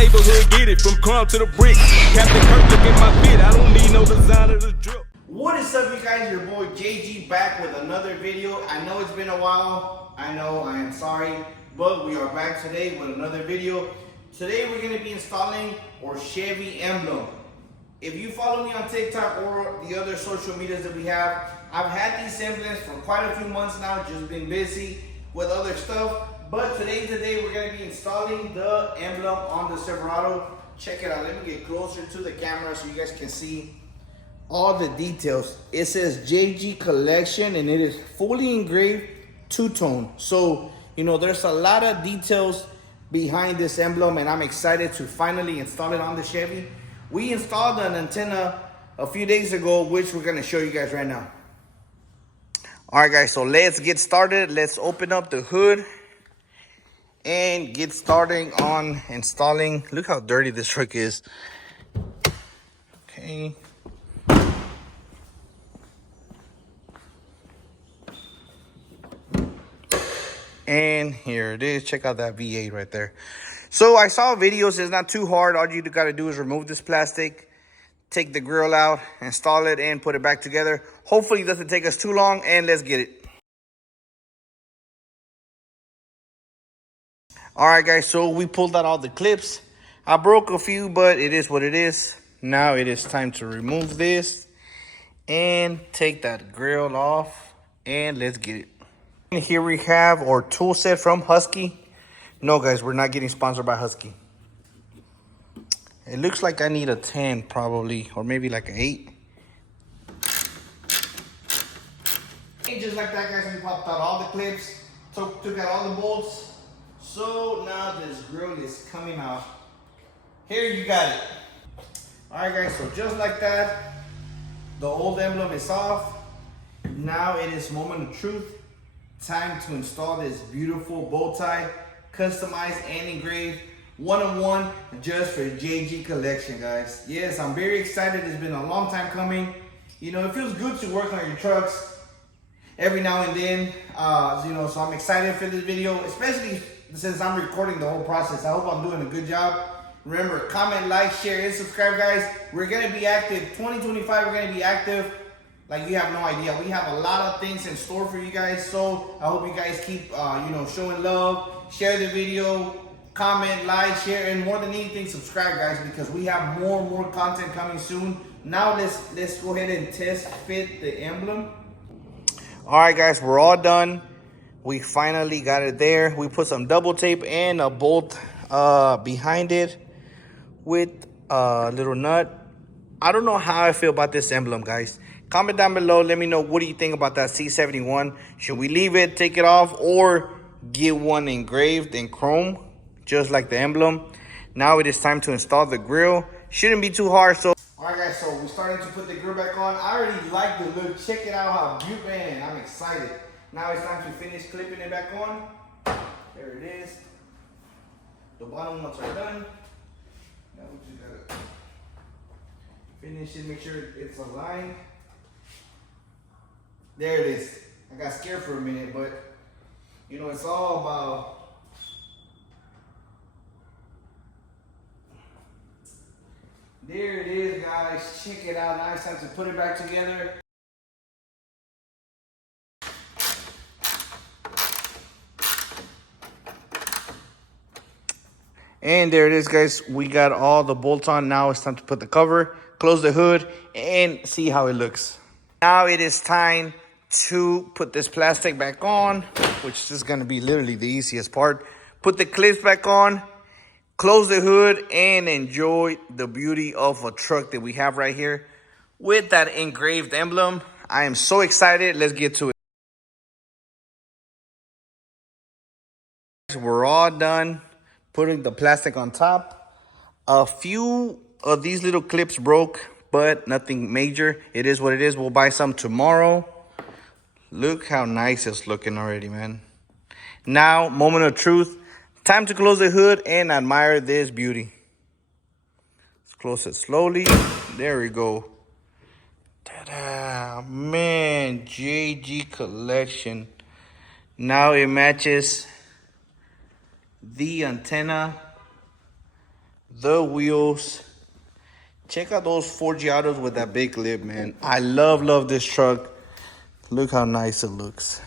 neighborhood get it from crumb to the brick. Captain Kirk, look at my fit. I don't need no designer to drip. What is up, you guys? Your boy JG back with another video. I know it's been a while. I know, I am sorry, but we are back today with another video. Today we're going to be installing our Chevy emblem. If you follow me on TikTok or the other social medias that we have, I've had these emblems for quite a few months now, just been busy with other stuff. But today's the day we're going to be installing the emblem on the Silverado. Check it out. Let me get closer to the camera so you guys can see all the details. It says JG Collection and it is fully engraved two-tone. So, you know, there's a lot of details behind this emblem and I'm excited to finally install it on the Chevy. We installed an antenna a few days ago, which we're gonna show you guys right now. All right, guys, so let's get started. Let's open up the hood and get starting on installing. Look how dirty this truck is. Okay. And here it is. Check out that V8 right there. So I saw videos. It's not too hard. All you got to do is remove this plastic, take the grill out, install it, and put it back together. Hopefully it doesn't take us too long, and let's get it. All right, guys, so we pulled out all the clips. I broke a few, but it is what it is. Now it is time to remove this and take that grill off, and let's get it. And here we have our tool set from Husky. No, guys, we're not getting sponsored by Husky. It looks like I need a 10 probably, or maybe like an 8. And just like that, guys, we popped out all the clips, took out all the bolts. So now this grill is coming out. Here you got it. All right, guys, so just like that, the old emblem is off. Now it is moment of truth. Time to install this beautiful bow tie, customized and engraved, one-on-one, just for JG Collection, guys. Yes, I'm very excited. It's been a long time coming. You know, it feels good to work on your trucks every now and then. You know, so I'm excited for this video, especially since I'm recording the whole process. I hope I'm doing a good job. Remember, comment, like, share, and subscribe, guys. We're gonna be active. 2025, we're gonna be active. Like, you have no idea. We have a lot of things in store for you guys. So I hope you guys keep, you know, showing love. Share the video, comment, like, share, and more than anything, subscribe, guys, because we have more content coming soon. Now let's go ahead and test fit the emblem. All right, guys, we're all done. We finally got it there. We put some double tape and a bolt behind it with a little nut. I don't know how I feel about this emblem, guys. Comment down below. Let me know, what do you think about that C71? Should we leave it, take it off, or get one engraved in chrome, just like the emblem? Now it is time to install the grill. Shouldn't be too hard. So, all right, guys, so we're starting to put the grill back on. I already like the look. Check it out, how beautiful, man. I'm excited. Now it's time to finish clipping it back on. There it is. The bottom ones are done. Now we just gotta finish it, make sure it's aligned. There it is. I got scared for a minute, but you know, it's all about there it is, guys. Check it out. Now it's time to put it back together. And there it is, guys. We got all the bolts on. Now it's time to put the cover, close the hood, and see how it looks. Now it is time to put this plastic back on, which is going to be literally the easiest part. Put the clips back on, close the hood, and enjoy the beauty of a truck that we have right here with that engraved emblem. I am so excited. Let's get to it. We're all done putting the plastic on top. A few of these little clips broke, but nothing major. It is what it is. We'll buy some tomorrow. Look how nice it's looking already, man. Now, moment of truth. Time to close the hood and admire this beauty. Let's close it slowly. There we go. Ta-da! Man, JG Collection. Now it matches the antenna, the wheels. Check out those Forgiatos with that big lip, man. I love this truck. Look how nice it looks.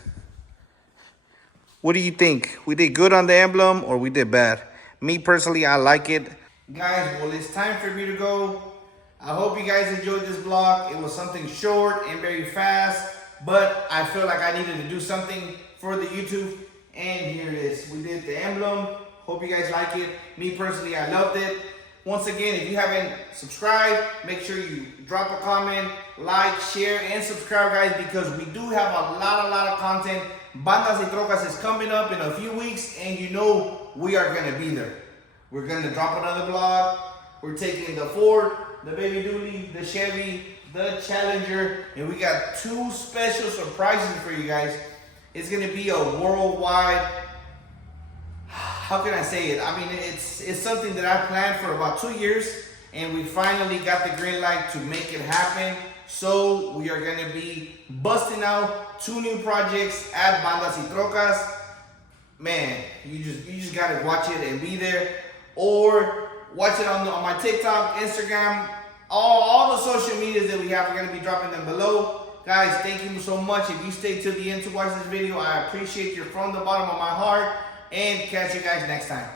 What do you think? We did good on the emblem or we did bad? Me personally, I like it. Guys, well, it's time for me to go. I hope you guys enjoyed this vlog. It was something short and very fast, but I feel like I needed to do something for the YouTube. And here it is. We did the emblem. Hope you guys like it. Me personally, I loved it. Once again, if you haven't subscribed, make sure you drop a comment, like, share, and subscribe, guys, because we do have a lot of content. Bandas y Trocas is coming up in a few weeks, and you know we are going to be there. We're going to drop another vlog. We're taking the Ford, the Baby Dually, the Chevy, the Challenger, and we got 2 special surprises for you guys. It's going to be a worldwide, how can I say it? I mean, it's something that I planned for about 2 years, and we finally got the green light to make it happen. So we are gonna be busting out 2 new projects at Bandas y Trocas. Man, you just gotta watch it and be there, or watch it on my TikTok, Instagram, all the social medias that we have. We're gonna be dropping them below. Guys, thank you so much. If you stayed to the end to watch this video, I appreciate you from the bottom of my heart. And catch you guys next time.